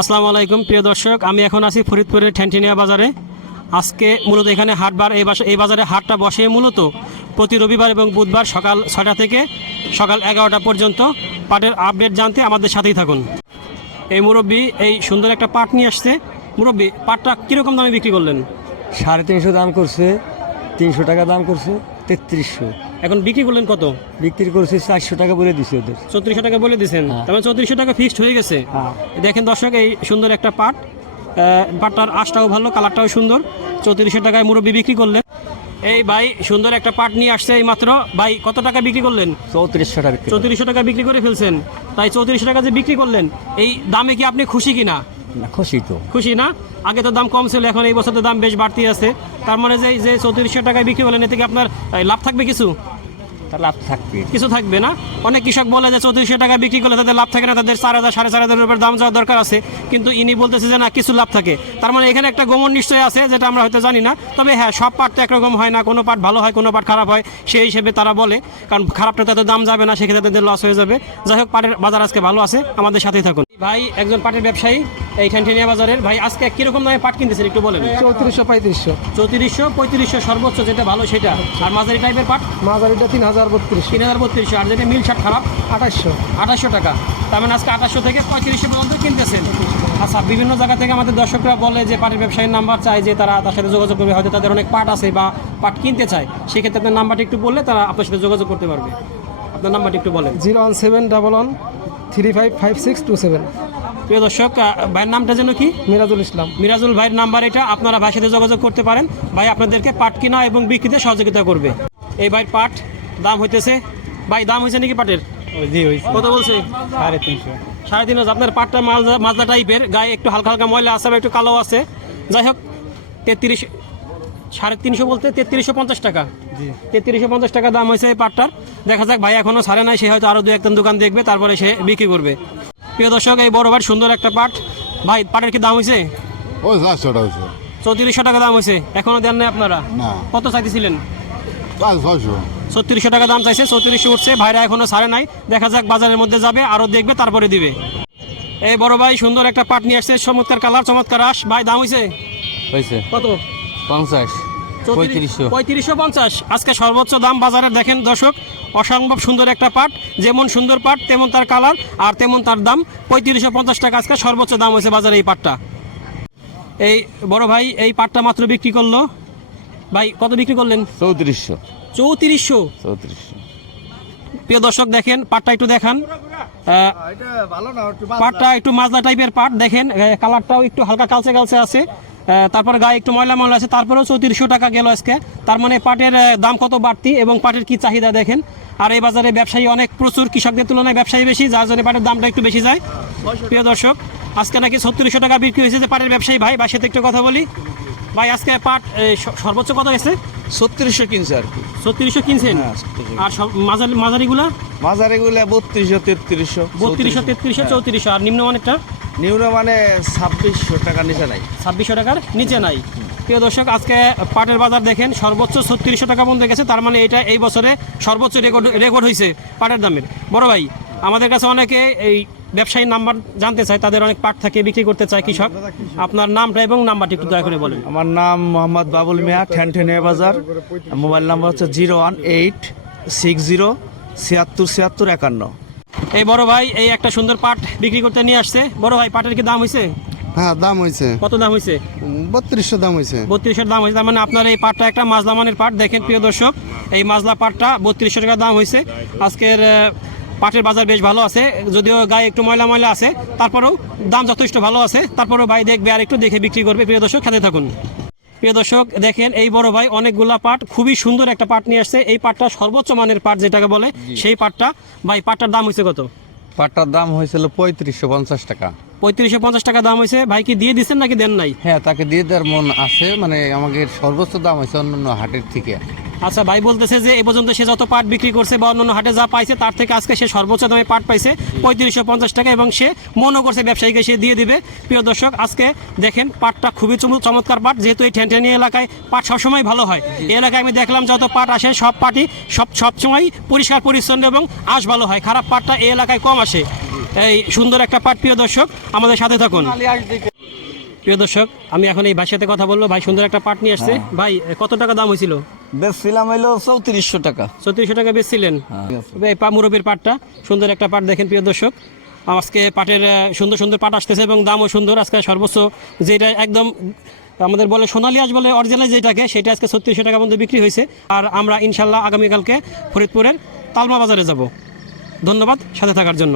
আসসালামু আলাইকুম, প্রিয় দর্শক। আমি এখন আছি ফরিদপুরের ঠ্যান্টিনিয়া বাজারে। আজকে মূলত এখানে হাটবার এই এই বাজারে হাটটা বসে মূলত প্রতি রবিবার এবং বুধবার সকাল ছয়টা থেকে সকাল এগারোটা পর্যন্ত। পাটের আপডেট জানতে আমাদের সাথেই থাকুন। এই মুরব্বী এই সুন্দর একটা পাট নিয়ে আসছে। মুরব্বী, পাটটা কীরকম দামে বিক্রি করলেন? সাড়ে তিনশো দাম করছে, তিনশো টাকা দাম করছে। তেত্রিশশো। এখন বিক্রি করলেন কত? বিক্রি করছে চারশো টাকা বলে দিছে ওদের। চৌত্রিশশো টাকা বলে দিয়েছেন হ্যাঁ। তারপরে চৌত্রিশশো টাকা ফিক্সড হয়ে গেছে। হ্যাঁ। দেখেন দর্শক এই সুন্দর একটা পাট পাটটার আশটাও ভালো কালারটাও সুন্দর। চৌত্রিশশো টাকায় মুরব্বী বিক্রি করলেন। এই ভাই সুন্দর একটা পাট নিয়ে আসছে এই মাত্র। ভাই কত টাকা বিক্রি করলেন? চৌত্রিশশো টাকা চৌত্রিশশো টাকা বিক্রি করে ফেলছেন। তাই চৌত্রিশশো টাকা যে বিক্রি করলেন এই দামে কি আপনি খুশি কিনা? না খুশি তো। খুশি না? আগে তো দাম কম ছিল এখন এই বছর তো দাম বেশ বাড়তি আছে। তার মানে যে যে চৌত্রিশশো টাকায় বিক্রি করলেন এতে কি আপনার লাভ থাকবে কিছু? লাভ থাকবে। কিছু থাকবে না? অনেক কৃষক বলে যে চৌত্রিশশো টাকা বিক্রি করলে তাদের লাভ থাকে না তাদের চার হাজার সাড়ে চার হাজার রুপির দাম যাওয়ার দরকার আছে। কিন্তু ইনি বলতেছে যে না কিছু লাভ থাকে। তার মানে এখানে একটা গোমন নিশ্চয় আছে যেটা আমরা হয়তো জানি না। তবে হ্যাঁ সব পাট তো একরকম হয় না কোনো পাট ভালো হয় কোনো পাট খারাপ হয় সেই হিসেবে তারা বলে। কারণ খারাপটা তাদের দাম যাবে না সেক্ষেত্রে তাদের লস হয়ে যাবে। যাই হোক পাটের বাজার আজকে ভালো আছে আমাদের সাথেই থাকুন। ভাই একজন পাটের ব্যবসায়ী এই ঠ্যান্টেনিয়া বাজারের। ভাই আজকে কীরকম দামে পাট কিনতেছেন একটু বলেন? চৌত্রিশশো পঁয়ত্রিশশো। চৌত্রিশশো পঁয়ত্রিশশো সর্বোচ্চ যেটা ভালো সেটা। আর মাঝারি টাইপের পাট? মাঝারিটা তিন হাজার বত্রিশ। তিন হাজার বত্রিশশো। আর যেটা মিল শার্ট খারাপ? আঠাশশো। আঠাশশো টাকা। তার মানে আজকে আঠাশশো থেকে পঁয়ত্রিশশো পর্যন্ত কিনতেছেন। আচ্ছা বিভিন্ন জায়গা থেকে আমাদের দর্শকরা বলে যে পাটের ব্যবসায়ীর নাম্বার চায় যে তারা তার সাথে যোগাযোগ করবে। হয়তো তাদের অনেক পাট আছে বা পাট কিনতে চায়। সেক্ষেত্রে আপনার নাম্বারটা একটু বললে তারা আপনার সাথে যোগাযোগ করতে পারবে। আপনার নাম্বারটা একটু বলেন। Zero one seven double one three five five six two seven. প্রিয় দর্শক ভাইয়ের নামটা যেন কি? মিরাজুল ইসলাম। মিরাজুল ভাইয়ের নাম্বার এটা। আপনারা ভাইয়ের সাথে যোগাযোগ করতে পারেন। ভাই আপনাদেরকে পাট কিনা এবং বিক্রিতে সহযোগিতা করবে। এই ভাইয়ের পাট দাম হইতেছে ভাই দাম হয়েছে নাকি পাটের? জি হয়েছে কত বলছে? সাড়ে তিনশো। সাড়ে তিন হাজার আপনার পাটটা মাজা মাজা টাইপের। গায়ে একটু হালকা হালকা ময়লা আছে বা একটু কালো আছে। যাই হোক তেত্রিশ সাড়ে তিনশো বলতে তেত্রিশশো পঞ্চাশ টাকা। তেত্রিশশো পঞ্চাশ টাকা দাম হয়েছে এই পাটটার? দেখা যাক ভাই এখনও ছাড়ে নাই সে হয়তো আরও দু একটা দোকান দেখবে তারপরে সে বিক্রি করবে। প্রিয় দর্শক এই বড় ভাই সুন্দর একটা পাট। ভাই পাটের কি দাম হয়েছে? ওই চারশো টাকা হয়েছে। চৌত্রিশশো টাকা দাম হয়েছে। এখনও দেন নাই আপনারা? কত চাইতেছিলেন? ছত্রিশশো টাকা দাম চাইছে চৌত্রিশশো উঠছে। ভাইরা এখনও ছাড়ে নাই। দেখা যাক বাজারের মধ্যে যাবে আরও দেখবে তারপরে দিবে। এই বড় ভাই সুন্দর একটা পাট নিয়ে আসছে চমৎকার কালার চমৎকার আস ভাই দাম হয়েছে? হয়েছে। কত? পঞ্চাশ। পঁয়ত্রিশশো। পঞ্চাশ। আজকে সর্বোচ্চ দাম বাজারে দেখেন দর্শক অসম্ভব সুন্দর একটা পাট যেমন সুন্দর পাট তেমন তার কালার আর তেমন তার দাম। পঁয়ত্রিশশো পঞ্চাশ টাকা আজকে সর্বোচ্চ দাম হয়েছে বাজারে এই পাটটা। এই বড় ভাই এই পাটটা মাত্র বিক্রি করল। ভাই কত বিক্রি করলেন? চৌত্রিশশো। চৌত্রিশশো? চৌত্রিশশো। প্রিয় দর্শক দেখেন পাটটা একটু দেখান। পাটটা একটু মাজলা টাইপের পাট দেখেন কালারটাও একটু হালকা কালচে কালচে আছে। তারপর গায়ে একটু ময়লা ময়লা আছে তারপরেও চৌত্রিশশো টাকা গেল আজকে। তার মানে পাটের দাম কত বাড়তি এবং পাটের কি চাহিদা দেখেন? আর এই বাজারে ব্যবসায়ী অনেক প্রচুর কৃষকদের তুলনায় ব্যবসায়ী বেশি যার জন্য পাটের দামটা একটু বেশি যায়। প্রিয় দর্শক আজকে নাকি ছত্রিশশো টাকা বিক্রি হয়েছে যে পাটের ব্যবসায়ী ভাই সাথে একটু কথা বলি। ভাই আজকে পাট সর্বোচ্চ কত গেছে? ছত্রিশশো কিনছে আর কি। ছত্রিশশো কিনছেন? হ্যাঁ, আর সব মাঝারি মাঝারিগুলা? মাঝারি গুলা বত্রিশশো তেত্রিশশো বত্রিশশো তেত্রিশশো চৌত্রিশশো আর নিম্ন অনেকটা নিউরে মানে ছাব্বিশশো টাকা নিচে নাই। ছাব্বিশশো টাকার নিচে নাই। প্রিয় দর্শক আজকে পাটের বাজার দেখেন সর্বোচ্চ ছত্রিশশো টাকা পর্যন্ত গেছে তার মানে এটা এই বছরে সর্বোচ্চ রেকর্ড রেকর্ড হয়েছে পাটের দামের। বড় ভাই আমাদের কাছে অনেকে এই ব্যবসায়ী নাম্বার জানতে চায় তাদের অনেক পাট থাকে বিক্রি করতে চায় কৃষক। আপনার নামটা এবং নাম্বারটি একটু দয়া করে বলেন। আমার নাম মোহাম্মদ বাবুল মিয়া ঠ্যানঠেনিয়া বাজার। মোবাইল নাম্বার হচ্ছে zero one eight six zero ছিয়াত্তর ছিয়াত্তর একান্ন। এই বড় ভাই এই একটা সুন্দর পাট বিক্রি করতে নিয়ে আসছে। বড় ভাই পাটের কি দাম হয়েছে হ্যাঁ দাম হয়েছে কত দাম হয়েছে বত্রিশশো দাম হয়েছে বত্রিশের দাম হয়েছে তার মানে আপনার এই পাটটা একটা মাজলা মানের পাট। দেখেন প্রিয় দর্শক এই মাজলা পাটটা বত্রিশশো টাকা দাম হয়েছে আজকের পাটের বাজার বেশ ভালো আছে যদিও গায়ে একটু ময়লা ময়লা আছে তারপরেও দাম যথেষ্ট ভালো আছে। তারপরেও ভাই দেখবে আর একটু দেখে বিক্রি করবে। প্রিয় দর্শক খেতে থাকুন। প্রিয় দর্শক দেখেন এই বড় ভাই অনেকগুলা পাট খুবই সুন্দর একটা পাট নিয়ে আসছে। এই পাটটা সর্বোচ্চ মানের পাট যেটাকে বলে সেই পাটটা ভাই পাটটার দাম হয়েছে কত? পাটটার দাম হয়েছিল পঁয়ত্রিশশো পঞ্চাশ টাকা। পঁয়ত্রিশশো পঞ্চাশ টাকা দাম হয়েছে। ভাই কি দিয়ে দিচ্ছেন নাকি দেন নাই? হ্যাঁ তাকে দিয়ে দেওয়ার মন আছে মানে আমাদের সর্বোচ্চ দাম হয়েছে অন্যান্য হাটের থেকে। আচ্ছা ভাই বলতেছে যে এ পর্যন্ত সে যত পাট বিক্রি করছে বা অন্যান্য হাটে যা পাইছে তার থেকে আজকে সে সর্বোচ্চ দামে পাট পাইছে পঁয়ত্রিশশো পঞ্চাশ টাকা এবং সে মনও করছে ব্যবসায়ীকে সে দিয়ে দিবে। প্রিয় দর্শক আজকে দেখেন পাটটা খুবই চমৎকার পাট যেহেতু এই ঠ্যানঠ্যানি এলাকায় পাট সবসময় ভালো হয়। এই এলাকায় আমি দেখলাম যত পাট আসে সব পাটই সব সবসময় পরিষ্কার পরিচ্ছন্ন এবং আঁশ ভালো হয়। খারাপ পাটটা এই এলাকায় কম আসে। এই সুন্দর একটা পাট প্রিয় দর্শক আমাদের সাথে থাকুন। প্রিয় দর্শক আমি এখন এই ভাইয়ের সাথে কথা বলল ভাই সুন্দর একটা পাট নিয়ে আসছে। ভাই কত টাকা দাম হয়েছিল? বেচছিলাম হইল চৌত্রিশশো টাকা। চৌত্রিশশো টাকা বেচছিলেন? এই পা মুরব্বীর পাটটা সুন্দর একটা পাট দেখেন প্রিয় দর্শক। আজকে পাটের সুন্দর সুন্দর পাট আসতেছে এবং দামও সুন্দর। আজকে সর্বোচ্চ যেটা একদম আমাদের বলে সোনালী আঁশ বলে অরিজিনাল যেটাকে সেটা আজকে ছত্রিশশো টাকা মধ্যে বিক্রি হয়েছে। আর আমরা ইনশাল্লাহ আগামীকালকে ফরিদপুরের তালমা বাজারে যাব। ধন্যবাদ সাথে থাকার জন্য।